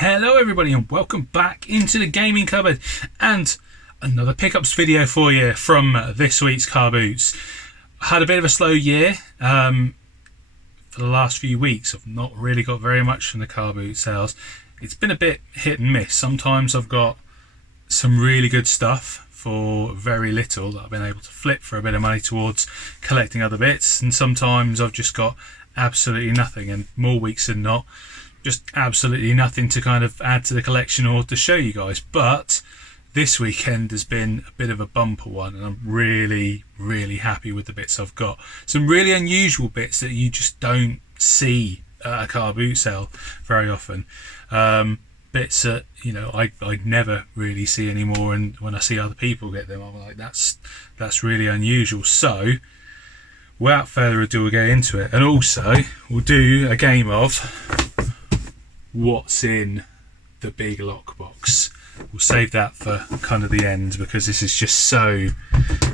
Hello everybody and welcome back into the gaming cupboard and another pickups video for you from this week's car boots. I had a bit of a slow year for the last few weeks. I've not really got very much from the car boot sales. It's been a bit hit and miss. Sometimes I've got some really good stuff for very little that I've been able to flip for a bit of money towards collecting other bits, and sometimes I've just got absolutely nothing, and more weeks than not just absolutely nothing to kind of add to the collection or to show you guys. But this weekend has been a bit of a bumper one, and I'm really happy with the bits I've got. Some really unusual bits that you just don't see at a car boot sale very often. Bits that, you know, I never really see anymore, and when I see other people get them, I'm like, that's really unusual. So without further ado, we'll get into it, and also we'll do a game of what's in the big lockbox. We'll save that for kind of the end, because this is just so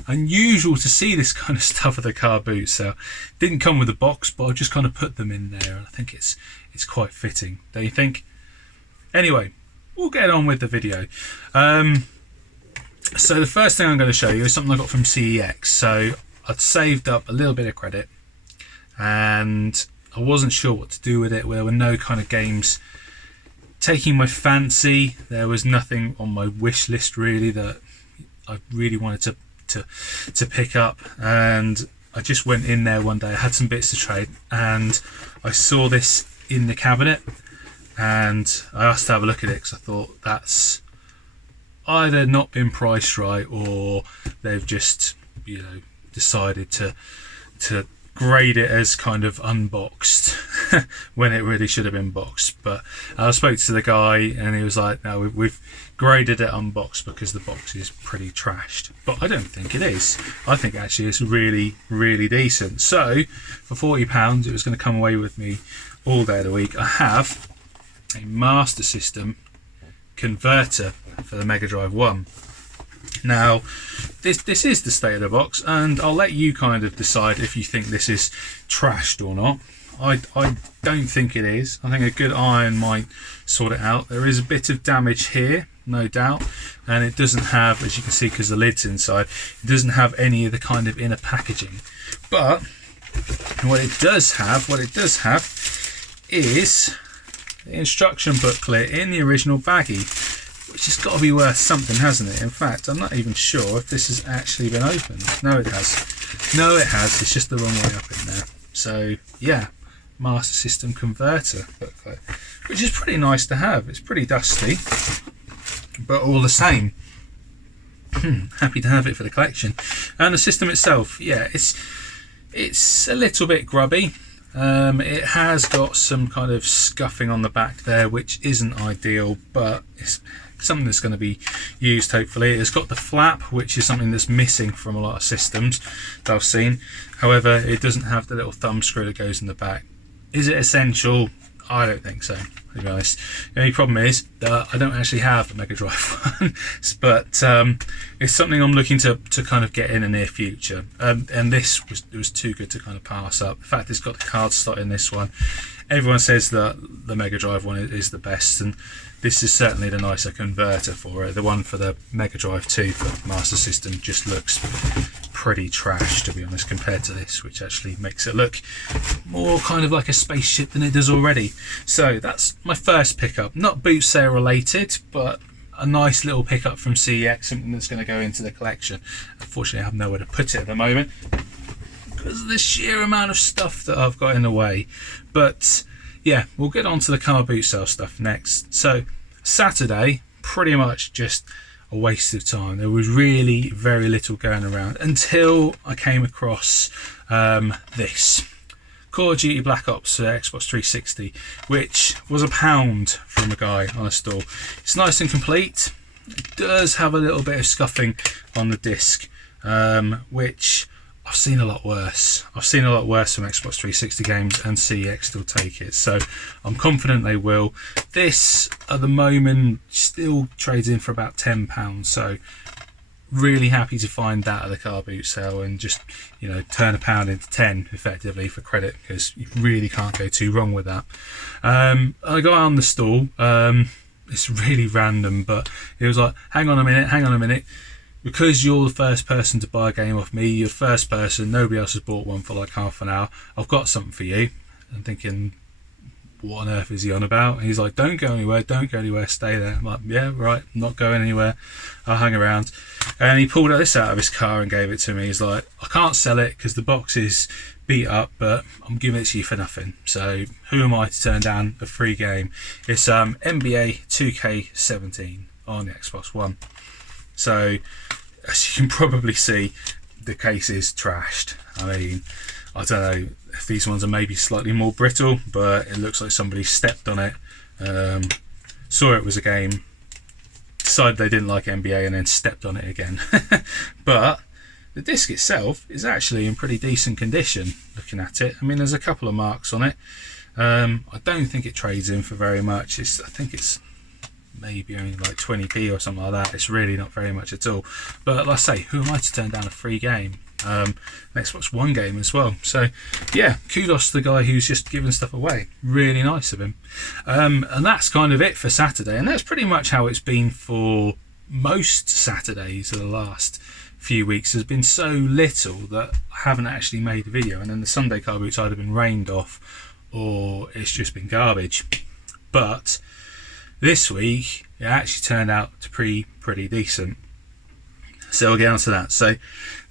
unusual to see this kind of stuff at the car boot sale. Didn't come with a box, but I'll just kind of put them in there, and I think it's quite fitting, don't you think? Anyway, we'll get on with the video. So the first thing I'm going to show you is something I got from CEX. So I'd saved up a little bit of credit and I wasn't sure what to do with it. There were no kind of games taking my fancy. There was nothing on my wish list really that I really wanted to pick up, and I just went in there one day. I had some bits to trade and I saw this in the cabinet, and I asked to have a look at it because I thought that's either not been priced right, or they've just, you know, decided to grade it as kind of unboxed when it really should have been boxed. But I spoke to the guy and he was like, no, we've graded it unboxed because the box is pretty trashed. But I don't think it is. I think actually it's really decent. So for £40 it was going to come away with me all day of the week. I have a Master System converter for the Mega Drive 1. Now this is the state of the box, and I'll let you kind of decide if you think this is trashed or not. I don't think it is. I think a good iron might sort it out. There is a bit of damage here, no doubt, and it doesn't have, as you can see because the lid's inside, it doesn't have any of the kind of inner packaging. But what it does have is the instruction booklet in the original baggie, which has got to be worth something, hasn't it? In fact, I'm not even sure if this has actually been opened. No, it has. No, it has. It's just the wrong way up in there. So, yeah, Master System converter booklet, which is pretty nice to have. It's pretty dusty, but all the same, happy to have it for the collection. And the system itself, yeah, it's a little bit grubby. It has got some kind of scuffing on the back there, which isn't ideal, but it's something that's going to be used hopefully. It's got the flap, which is something that's missing from a lot of systems that I've seen. However, it doesn't have the little thumb screw that goes in the back. Is it essential? I don't think so, to be honest. The only problem is that I don't actually have a Mega Drive 1, but it's something I'm looking to kind of get in the near future. And this was too good to kind of pass up. In fact, it's got the card slot in this one. Everyone says that the Mega Drive one is the best, and this is certainly the nicer converter for it. The one for the Mega Drive 2 for Master System just looks pretty trash, to be honest, compared to this, which actually makes it look more kind of like a spaceship than it does already. So that's my first pickup. Not boot sale related, but a nice little pickup from CEX, something that's going to go into the collection. Unfortunately, I have nowhere to put it at the moment because of the sheer amount of stuff that I've got in the way. But yeah, we'll get on to the car boot sale stuff next. So Saturday, pretty much just a waste of time. There was really very little going around until I came across this Call of Duty Black Ops Xbox 360, which was £1 from a guy on a stall. It's nice and complete. It does have a little bit of scuffing on the disc, which I've seen a lot worse. I've seen a lot worse from Xbox 360 games, and CEX still take it. So I'm confident they will. This, at the moment, still trades in for about £10. So really happy to find that at the car boot sale and just, you know, turn £1 into 10 effectively for credit, because you really can't go too wrong with that. I got on the stall. It's really random, but it was like, hang on a minute, because you're the first person to buy a game off me, you're the first person, nobody else has bought one for like half an hour, I've got something for you. I'm thinking, what on earth is he on about? And he's like, don't go anywhere, stay there. I'm like, yeah, right, I'm not going anywhere. I'll hang around. And he pulled this out of his car and gave it to me. He's like, I can't sell it because the box is beat up, but I'm giving it to you for nothing. So who am I to turn down a free game? It's NBA 2K17 on the Xbox One. So as you can probably see, the case is trashed. I mean, I don't know if these ones are maybe slightly more brittle, but it looks like somebody stepped on it, saw it was a game, decided they didn't like NBA, and then stepped on it again. But the disc itself is actually in pretty decent condition, looking at it. I mean, there's a couple of marks on it. I don't think it trades in for very much. I think it's maybe only like 20p or something like that. It's really not very much at all. But like I say, who am I to turn down a free game? An Xbox One game as well. So yeah, kudos to the guy who's just giving stuff away. Really nice of him. And that's kind of it for Saturday, and that's pretty much how it's been for most Saturdays of the last few weeks. There's been so little that I haven't actually made a video, and then the Sunday car boot's either been rained off or it's just been garbage. But this week it actually turned out to be pretty decent. So we'll get on to that. So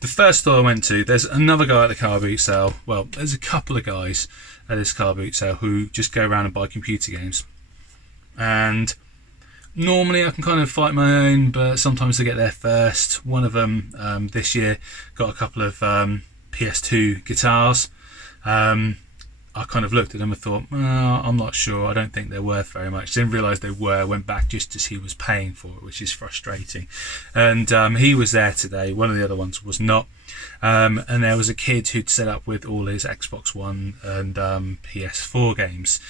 the first store I went to, there's another guy at the car boot sale. Well, there's a couple of guys at this car boot sale who just go around and buy computer games. And normally I can kind of fight my own, but sometimes they get there first. One of them this year got a couple of PS2 guitars. I kind of looked at them and thought, I'm not sure, I don't think they're worth very much. Didn't realise they were, went back just as he was paying for it, which is frustrating. And he was there today, one of the other ones was not. And there was a kid who'd set up with all his Xbox One and PS4 games.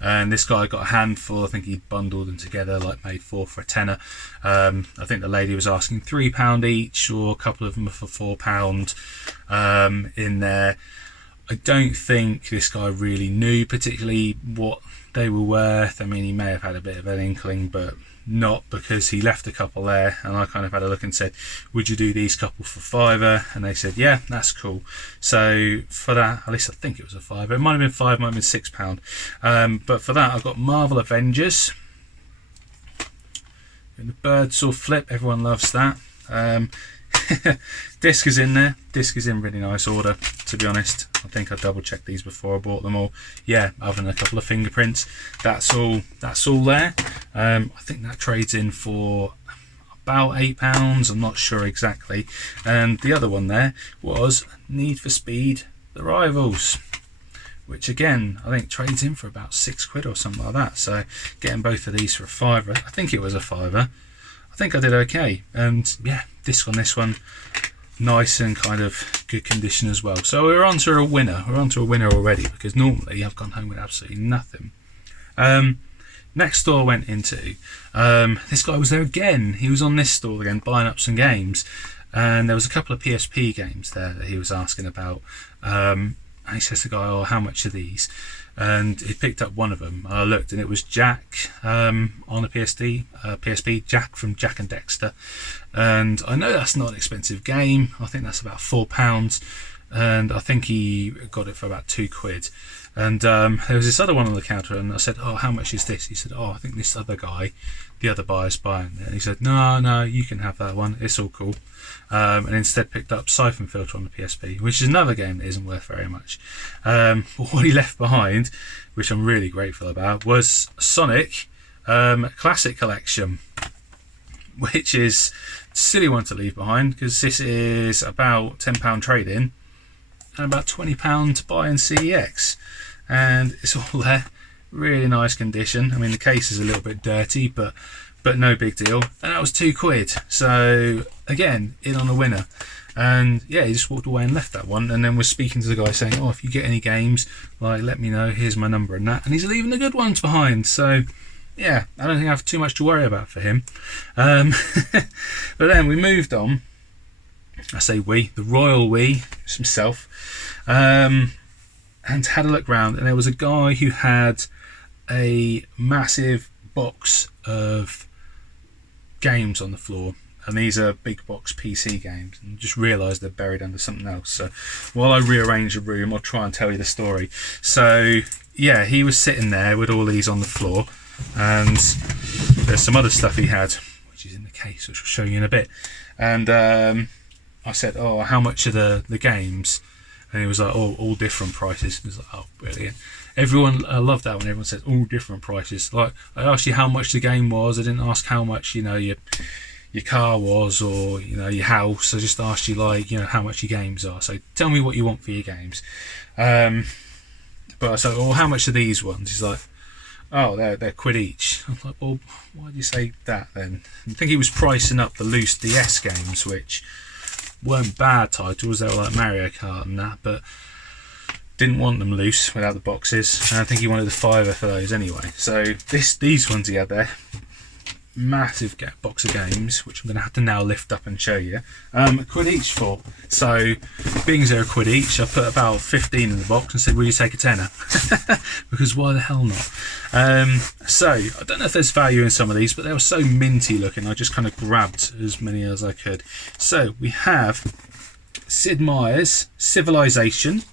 And this guy got a handful, I think he'd bundled them together, like made 4 for a tenner. I think the lady was asking £3 each, or a couple of them for £4 in there. I don't think this guy really knew particularly what they were worth. I mean, he may have had a bit of an inkling, but not, because he left a couple there, and I kind of had a look and said, would you do these couple for £5? And they said, yeah, that's cool. So for that, at least I think it was a £5. It might have been £5, might have been £6. But for that, I got Marvel Avengers. And the bird saw flip, everyone loves that. Disc is in there. Disc is in really nice order, to be honest. I think I double checked these before I bought them all. Yeah, other than a couple of fingerprints, that's all there. I think that trades in for about £8. I'm not sure exactly. And the other one there was Need for Speed The Rivals, which again I think trades in for about £6 or something like that. So getting both of these for a £5, I think it was a £5. I think I did okay. And yeah, disc on this one, nice and kind of good condition as well. So we're on to a winner. We're on to a winner already, because normally I've gone home with absolutely nothing. Next store I went into, this guy was there again. He was on this store again buying up some games, and there was a couple of PSP games there that he was asking about. And he says to the guy, oh, how much are these? And he picked up one of them. I looked, and it was Jack on a PSP, Jack from Jack and Dexter. And I know that's not an expensive game. I think that's about £4, and I think he got it for about £2. And there was this other one on the counter, and I said, oh, how much is this? He said, oh, I think this other guy, the other buyer's buying it. And he said, no, you can have that one, it's all cool. And instead picked up Siphon Filter on the PSP, which is another game that isn't worth very much. But what he left behind, which I'm really grateful about, was Sonic Classic Collection, which is a silly one to leave behind, because this is about £10 trade-in and about £20 to buy in CEX. And it's all there, really nice condition. I mean, the case is a little bit dirty, but no big deal. And that was £2. So again, in on a winner. And yeah, he just walked away and left that one, and then was speaking to the guy saying, oh, if you get any games, like, let me know, here's my number and that. And he's leaving the good ones behind. So yeah, I don't think I have too much to worry about for him. But then we moved on I say we, the royal we himself, and had a look round, and there was a guy who had a massive box of games on the floor, and these are big box PC games, and just realised they're buried under something else. So while I rearrange the room, I'll try and tell you the story. So yeah, he was sitting there with all these on the floor, and there's some other stuff he had, which is in the case, which I'll show you in a bit. And I said, oh, how much are the games? And he was like, oh, all different prices. He was like, oh, brilliant. Everyone, I love that when everyone says all different prices. Like, I asked you how much the game was. I didn't ask how much, your car was, or your house. I just asked you, like, how much your games are. So tell me what you want for your games. But I said, well, how much are these ones? He's like, oh, they're quid each. I'm like, well, why do you say that then? I think he was pricing up the loose DS games, which weren't bad titles. They were like Mario Kart and that, but didn't want them loose without the boxes. And I think he wanted a £5 for those anyway. So these ones he had there, massive box of games, which I'm going to have to now lift up and show you. A quid each for. So being they're a quid each, I put about 15 in the box and said, will you take a tenner? Because why the hell not? So I don't know if there's value in some of these, but they were so minty looking, I just kind of grabbed as many as I could. So we have Sid Meier's Civilization,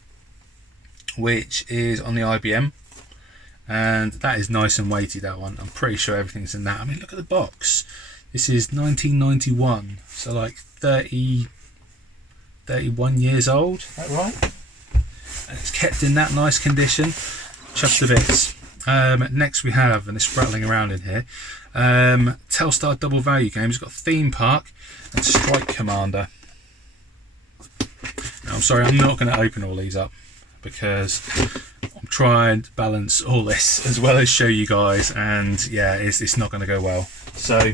which is on the IBM, and that is nice and weighty, that one. I'm pretty sure everything's in that. I mean, look at the box. This is 1991, so like 31 years old, is that right? And it's kept in that nice condition, chuffed to bits. Next we have, and it's rattling around in here, Telstar Double Value Games. It's got Theme Park and Strike Commander. Now, I'm sorry, I'm not going to open all these up, because I'm trying to balance all this as well as show you guys, and yeah, it's not going to go well. So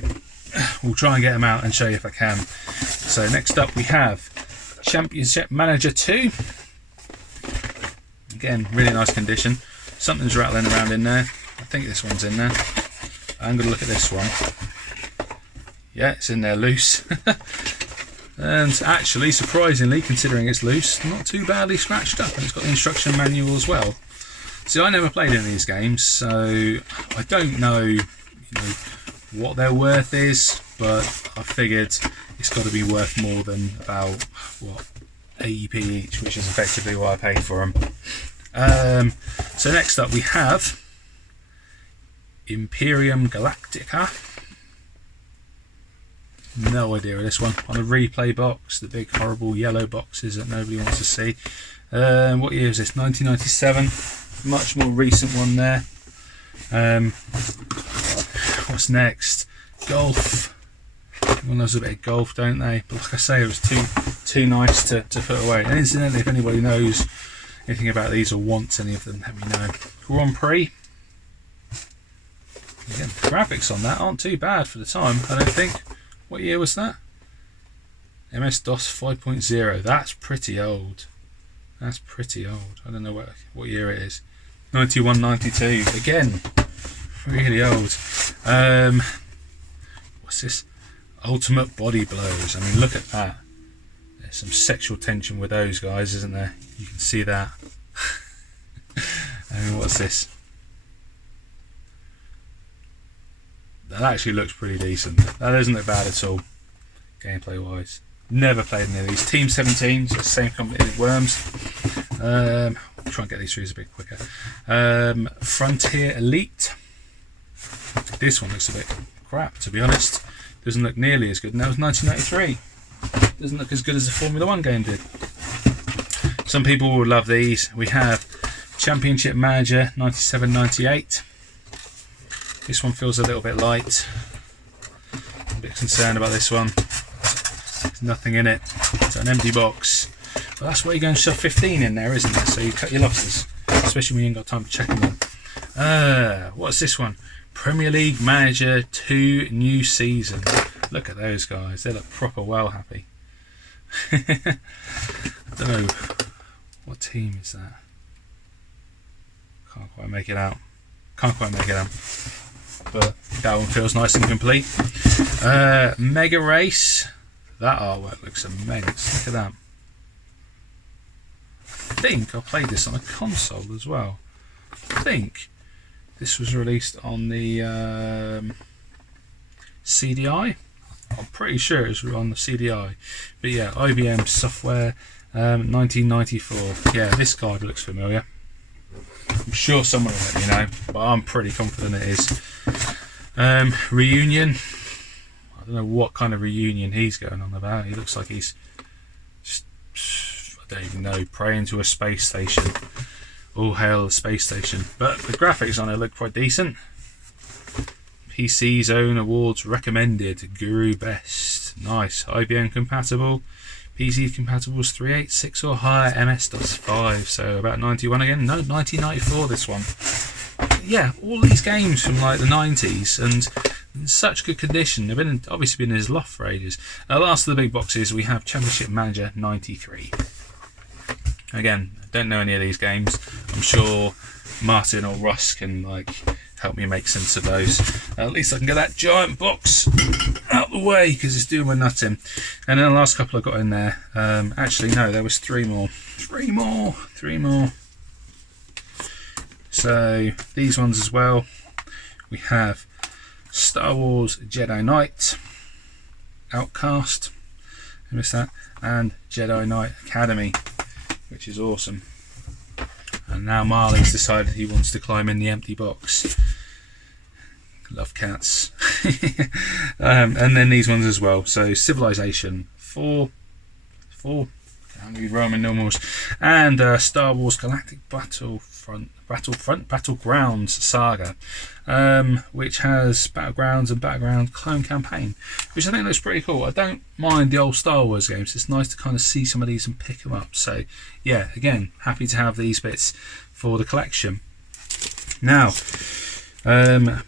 we'll try and get them out and show you if I can. So next up we have Championship Manager 2. Again, really nice condition. Something's rattling around in there. I think this one's in there. I'm going to look at this one. Yeah, it's in there loose. And actually, surprisingly, considering it's loose, not too badly scratched up, and it's got the instruction manual as well. See, I never played any of these games, so I don't know, what their worth is, but I figured it's got to be worth more than about, what, 80p each, which is effectively what I paid for them. So next up we have Imperium Galactica. No idea of this one. On a replay box, the big horrible yellow boxes that nobody wants to see. What year is this? 1997. Much more recent one there. What's next? Golf. Everyone loves a bit of golf, don't they? But like I say, it was too nice to put away. And incidentally, if anybody knows anything about these or wants any of them, let me know. Grand Prix. Again, the graphics on that aren't too bad for the time, I don't think. What year was that? MS-DOS 5.0. That's pretty old. That's pretty old. I don't know what year it is. 91, 92. Again, really old. What's this? Ultimate Body Blows. I mean, look at that. There's some sexual tension with those guys, isn't there? You can see that. I mean, what's this? That actually looks pretty decent. That doesn't look bad at all, gameplay wise. Never played any of these. Team 17, so same company as Worms. I'll try and get these through a bit quicker. Frontier Elite. This one looks a bit crap, to be honest. Doesn't look nearly as good. And that was 1993. Doesn't look as good as the Formula 1 game did. Some people will love these. We have Championship Manager 97-98. This one feels a little bit light. I'm a bit concerned about this one. There's nothing in it. It's an empty box. Well, that's where you go and shove 15 in there, isn't it? So you cut your losses, especially when you ain't got time to check them all. What's this one? Premier League Manager 2 New Season. Look at those guys. They look proper well happy. I don't know. What team is that? Can't quite make it out. But that one feels nice and complete. Mega Race. that artwork looks immense. Look at that. I think I played this on a console as well. I think this was released on the CDI. I'm pretty sure it was on the CDI. But yeah, IBM software, 1994. Yeah, this guide looks familiar. I'm sure someone will let me know, but I'm pretty confident it is. Reunion. I don't know what kind of reunion he's going on about. He looks like he's just, I don't even know, praying to a space station. All hail the space station. But the graphics on it look quite decent. PC Zone Awards recommended. Guru Best. Nice. IBM compatible. PC compatible is 386 or higher. MS-DOS 5. So about 91 again. No, 1994 this one. Yeah, all these games from like the 90s and in such good condition. They've been obviously been in his loft for ages. Last of the big boxes, we have Championship Manager 93. Again, I don't know any of these games. I'm sure Martin or Russ can like help me make sense of those. At least I can get that giant box out the way because it's doing my nutting. And then the last couple I got in there. Actually, no, there was three more. So these ones as well. We have Star Wars Jedi Knight, Outcast, I missed that, and Jedi Knight Academy, which is awesome. And now Marley's decided he wants to climb in the empty box. Love cats. And then these ones as well. So Civilization 4, can't read Roman numerals, and Star Wars Galactic Battlegrounds Saga, which has Battlegrounds and Battleground Clone Campaign, which I think looks pretty cool. I don't mind the old Star Wars games. It's nice to kind of see some of these and pick them up. So yeah, again, happy to have these bits for the collection. Now,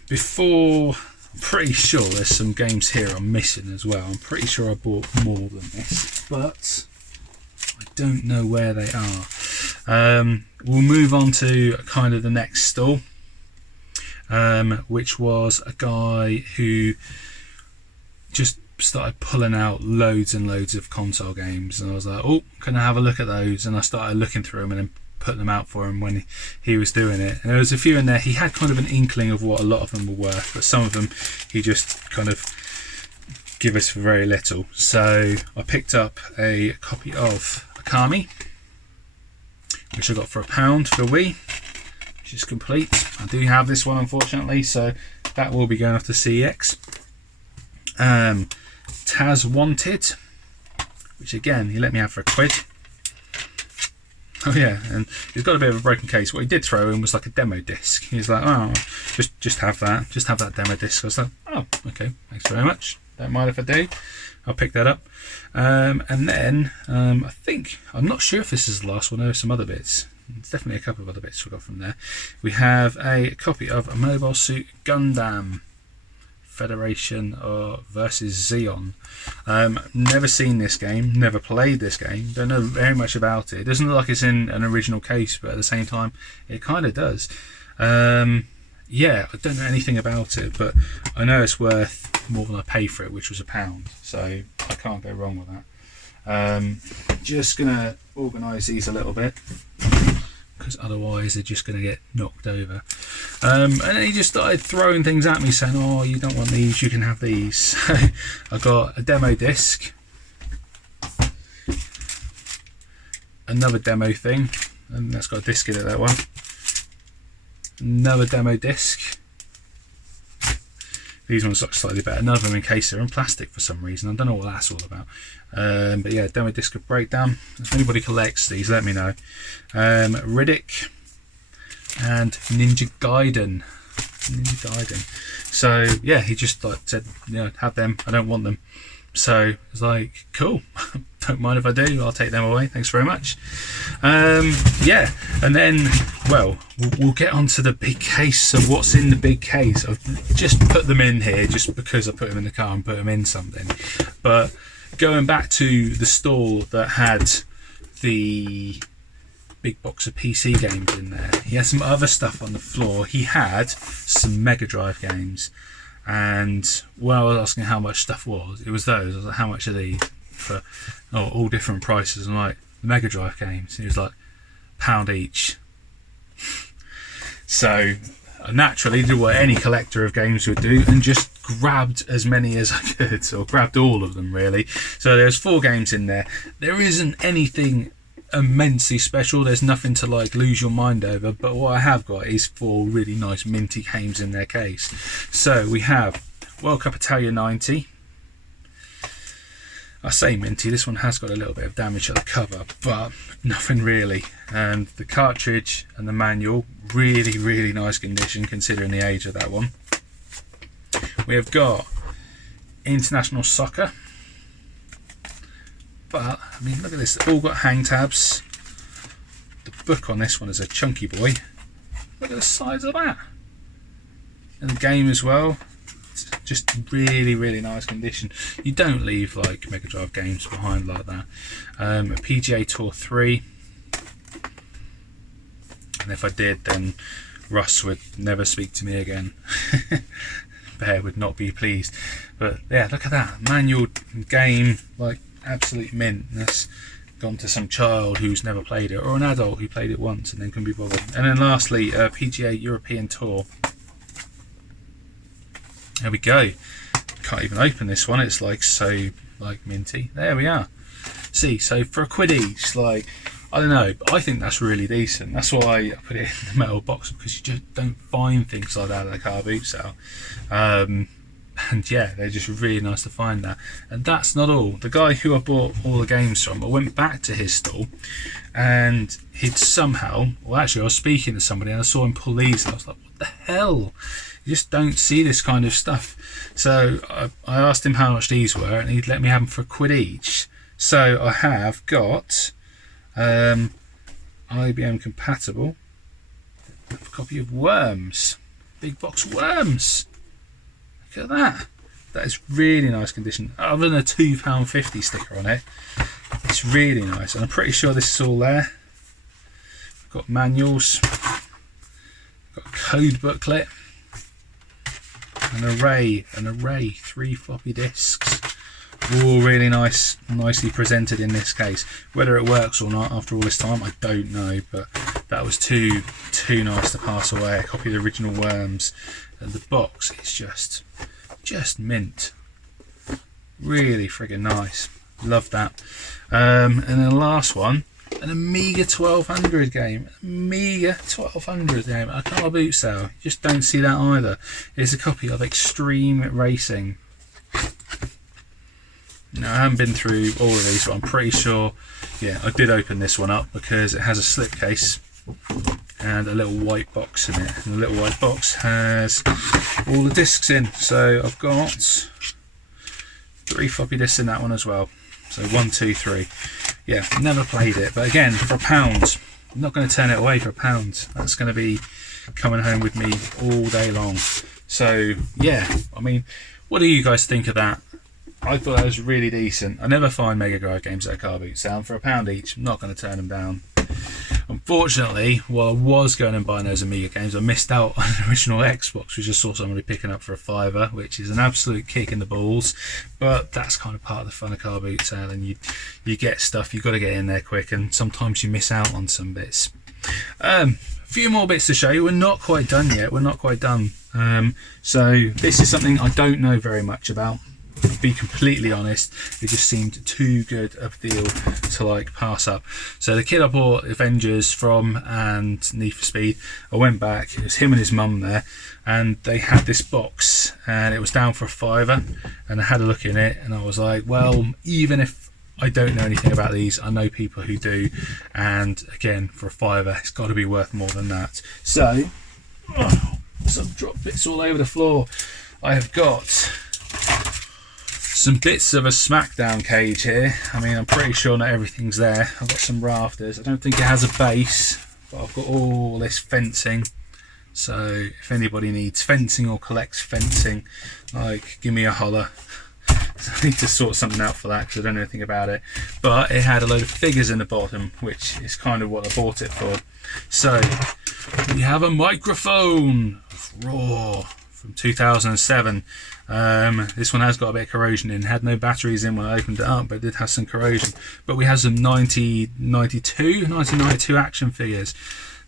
before, I'm pretty sure there's some games here I'm missing as well. I'm pretty sure I bought more than this, but I don't know where they are. We'll move on to kind of the next stall, which was a guy who just started pulling out loads and loads of console games, and I was like, oh, can I have a look at those? And I started looking through them and then put them out for him when he was doing it. And there was a few in there, he had kind of an inkling of what a lot of them were worth, but some of them he just kind of give us for very little. So I picked up a copy of Akami, which I got for £1 for Wii, which is complete. I do have this one, unfortunately, so that will be going off to CEX. Taz Wanted, which again he let me have for £1. Oh yeah, and he's got a bit of a broken case. What he did throw in was like a demo disc. He's like, oh, just have that demo disc. I was like, oh, okay, thanks very much. Don't mind if I do. I'll pick that up. And then I think, I'm not sure if this is the last one. There are some other bits. There's definitely a couple of other bits we got from there. We have a copy of a Mobile Suit Gundam Federation versus Xeon. Never seen this game, never played this game, don't know very much about it. It doesn't look like it's in an original case, but at the same time it kind of does. Yeah, I don't know anything about it, but I know it's worth more than I paid for it, which was £1, so I can't go wrong with that. Just gonna organise these a little bit, because otherwise they're just going to get knocked over. And then he just started throwing things at me saying, oh, you don't want these, you can have these. So I got a demo disc, another demo thing, and that's got a disc in it, that one. Another demo disc. These ones look slightly better. None of them in case they're in plastic for some reason. I don't know what that's all about. But yeah, demo disc of Breakdown. If anybody collects these, let me know. Riddick and Ninja Gaiden. So yeah, he just like said, you know, have them. I don't want them. So it's like, cool. Don't mind if I do. I'll take them away. Thanks very much. Yeah, and then, well, we'll get on to the big case of what's in the big case. I've just put them in here just because I put them in the car and put them in something. But going back to the stall that had the big box of PC games in there, he had some other stuff on the floor. He had some Mega Drive games. And when I was asking how much stuff was, it was those. I was like, how much are these? for all different prices, and like the Mega Drive games, it was like £1 each. So I naturally did what any collector of games would do and just grabbed as many as I could, or grabbed all of them really. So there's 4 games in there. There isn't anything immensely special, there's nothing to like lose your mind over, but what I have got is 4 really nice minty games in their case. So we have World Cup Italia 90. I say minty, this one has got a little bit of damage at the cover, but nothing really. And the cartridge and the manual, really nice condition considering the age of that one. We have got International Soccer. But, I mean, look at this, they've all got hang tabs. The book on this one is a chunky boy. Look at the size of that. And the game as well. It's just really nice condition. You don't leave like Mega Drive games behind like that. A PGA Tour 3. And if I did, then Russ would never speak to me again. Bear would not be pleased. But yeah, look at that. Manual game, like absolute mint. That's gone to some child who's never played it, or an adult who played it once and then can be bothered. And then lastly, PGA European Tour. There we go. Can't even open this one, it's like so like minty. There we are. See, so for £1 each, like, I don't know, but I think that's really decent. That's why I put it in the metal box, because you just don't find things like that at a car boot sale. And yeah, they're just really nice to find that. And that's not all. The guy who I bought all the games from, I went back to his stall and he'd somehow, well actually I was speaking to somebody and I saw him pull these and I was like, what the hell? You just don't see this kind of stuff. So I asked him how much these were and he'd let me have them for £1 each. So I have got IBM compatible, a copy of Worms, big box Worms. Look at that. That is really nice condition. Other than a £2.50 sticker on it, it's really nice. And I'm pretty sure this is all there. I've got manuals, got a code booklet, an array, 3 floppy disks. All really nicely presented in this case. Whether it works or not after all this time, I don't know. But that was too nice to pass away. A copy of the original Worms. And the box is just mint. Really friggin' nice. Love that. And then the last one, an Amiga 1200 game. Amiga 1200 game at a car boot sale. You just don't see that either. It's a copy of Extreme Racing. Now I haven't been through all of these, but I'm pretty sure, yeah, I did open this one up because it has a slipcase and a little white box in it, and the little white box has all the discs in. So I've got 3 floppy disks in that one as well. So 1, 2, 3. Yeah, never played it, but again, for £1, I'm not going to turn it away for £1. That's going to be coming home with me all day long. So yeah, I mean, what do you guys think of that? I thought that was really decent. I never find Mega Drive games at a car boot sale. For £1 each, I'm not going to turn them down. Unfortunately, while I was going and buying those Amiga games, I missed out on the original Xbox, which I saw somebody picking up for £5, which is an absolute kick in the balls. But that's kind of part of the fun of car boot sale, and you get stuff, you've got to get in there quick, and sometimes you miss out on some bits. A few more bits to show you. We're not quite done yet. We're not quite done. So this is something I don't know very much about. To be completely honest, it just seemed too good a deal to like pass up. So the kid I bought Avengers from and Need for Speed, I went back, it was him and his mum there, and they had this box and it was down for £5, and I had a look in it and I was like, well, even if I don't know anything about these, I know people who do, and again, for £5 it's got to be worth more than that. So some drop bits all over the floor. I have got some bits of a SmackDown cage here. I mean, I'm pretty sure not everything's there. I've got some rafters. I don't think it has a base, but I've got all this fencing. So if anybody needs fencing or collects fencing, like, give me a holler. I need to sort something out for that because I don't know anything about it. But it had a load of figures in the bottom, which is kind of what I bought it for. So we have a microphone, raw, from 2007. This one has got a bit of corrosion in. Had no batteries in when I opened it up, but it did have some corrosion. But we have some 1992 action figures.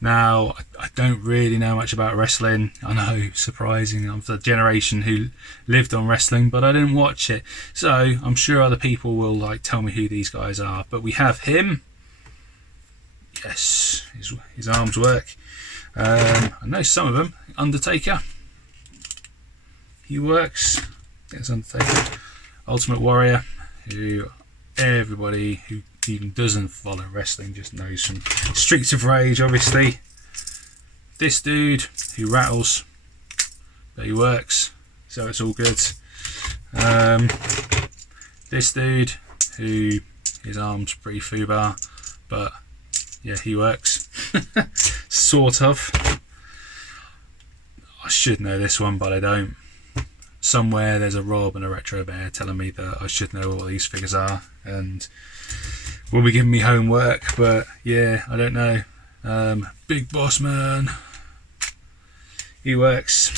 Now, I don't really know much about wrestling. I know, surprising. I'm the generation who lived on wrestling, but I didn't watch it. So I'm sure other people will like tell me who these guys are. But we have him. Yes, his arms work. I know some of them. Undertaker. He works. There's Undertaker. Ultimate Warrior, who everybody who even doesn't follow wrestling just knows from Streets of Rage, obviously. This dude who rattles, but he works, so it's all good. This dude who his arm's pretty foobar, but yeah, he works. Sort of. I should know this one, but I don't. Somewhere there's a Rob and a Retro Bear telling me that I should know what these figures are, and will be giving me homework, but yeah, I don't know. Big Boss Man. He works.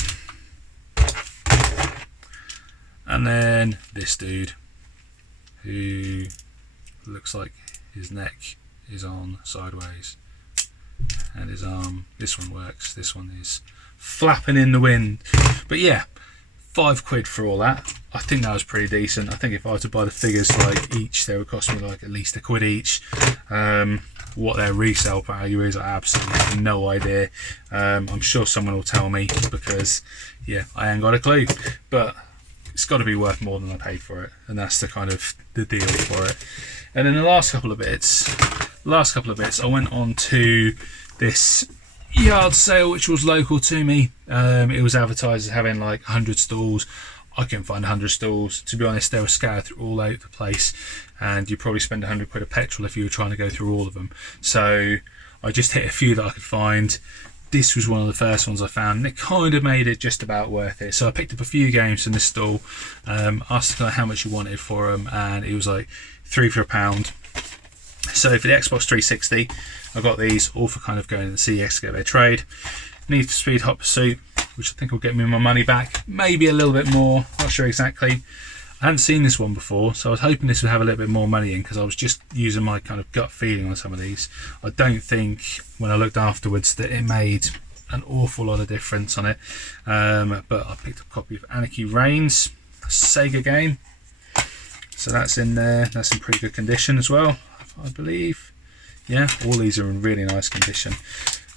And then this dude who looks like his neck is on sideways, and his arm, this one works, this one is flapping in the wind. But yeah, £5 for all that. I think that was pretty decent. I think if I were to buy the figures like each, they would cost me like at least £1 each. What their resale value is, I absolutely have no idea. I'm sure someone will tell me, because yeah, I ain't got a clue, but it's got to be worth more than I paid for it, and that's the kind of the deal for it. And then the last couple of bits, I went on to this yard sale which was local to me. It was advertised as having like 100 stalls. I couldn't find 100 stalls. To be honest, they were scattered all over the place, and you probably spend £100 of petrol if you were trying to go through all of them. So I just hit a few that I could find. This was one of the first ones I found, and it kind of made it just about worth it. So I picked up a few games from this stall, asked the guy how much he wanted for them, and it was like 3 for £1. So for the Xbox 360, I got these all for kind of going to see get their trade. Need for Speed Hot Pursuit, which I think will get me my money back, maybe a little bit more, not sure exactly. I hadn't seen this one before, so I was hoping this would have a little bit more money in, because I was just using my kind of gut feeling on some of these. I don't think, when I looked afterwards, that it made an awful lot of difference on it. But I picked up a copy of Anarchy Reigns, a Sega game. So that's in there. That's in pretty good condition as well, I believe. Yeah, all these are in really nice condition.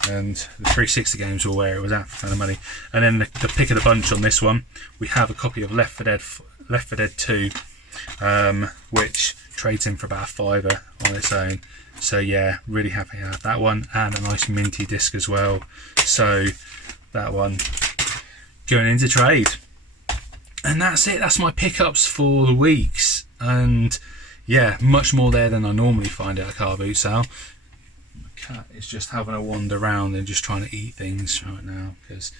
And the 360 games were where it was at for kind of money. And then the pick of the bunch on this one, we have a copy of Left 4 Dead 2, which trades in for about £5 on its own. So yeah, really happy to have that one, and a nice minty disc as well. So that one going into trade. And that's it. That's my pickups for the weeks. And yeah, much more there than I normally find at a car boot sale. My cat is just having a wander around and just trying to eat things right now, because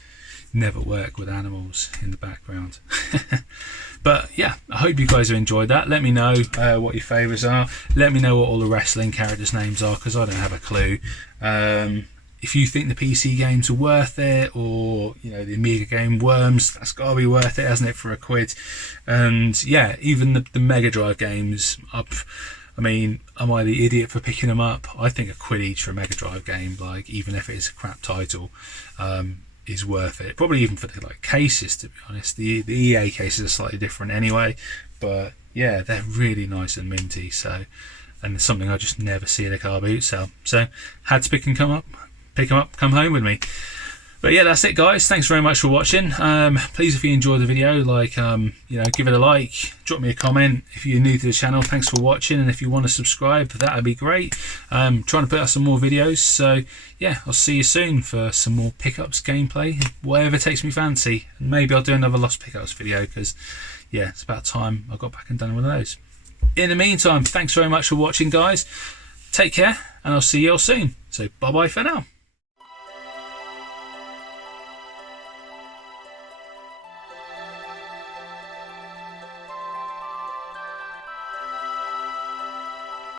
never work with animals in the background. But yeah, I hope you guys have enjoyed that. Let me know what your favourites are. Let me know what all the wrestling characters' names are, because I don't have a clue. If you think the PC games are worth it, or you know, the Amiga game Worms, that's got to be worth it, hasn't it, for £1? And yeah, even the Mega Drive games up. I mean, am I the idiot for picking them up? I think £1 each for a Mega Drive game, like even if it's a crap title, is worth it. Probably even for the like cases, to be honest. The EA cases are slightly different anyway, but yeah, they're really nice and minty. So, and it's something I just never see at a car boot sale. So had to pick them up, come home with me. But yeah, that's it, guys. Thanks very much for watching. Please, if you enjoyed the video, like you know, give it a like, drop me a comment. If you're new to the channel, thanks for watching, and if you want to subscribe, that would be great. Trying to put out some more videos, so yeah, I'll see you soon for some more pickups gameplay, whatever takes me fancy. And maybe I'll do another Lost Pickups video, because yeah, it's about time I got back and done one of those. In the meantime, thanks very much for watching, guys. Take care, and I'll see you all soon. So bye bye for now.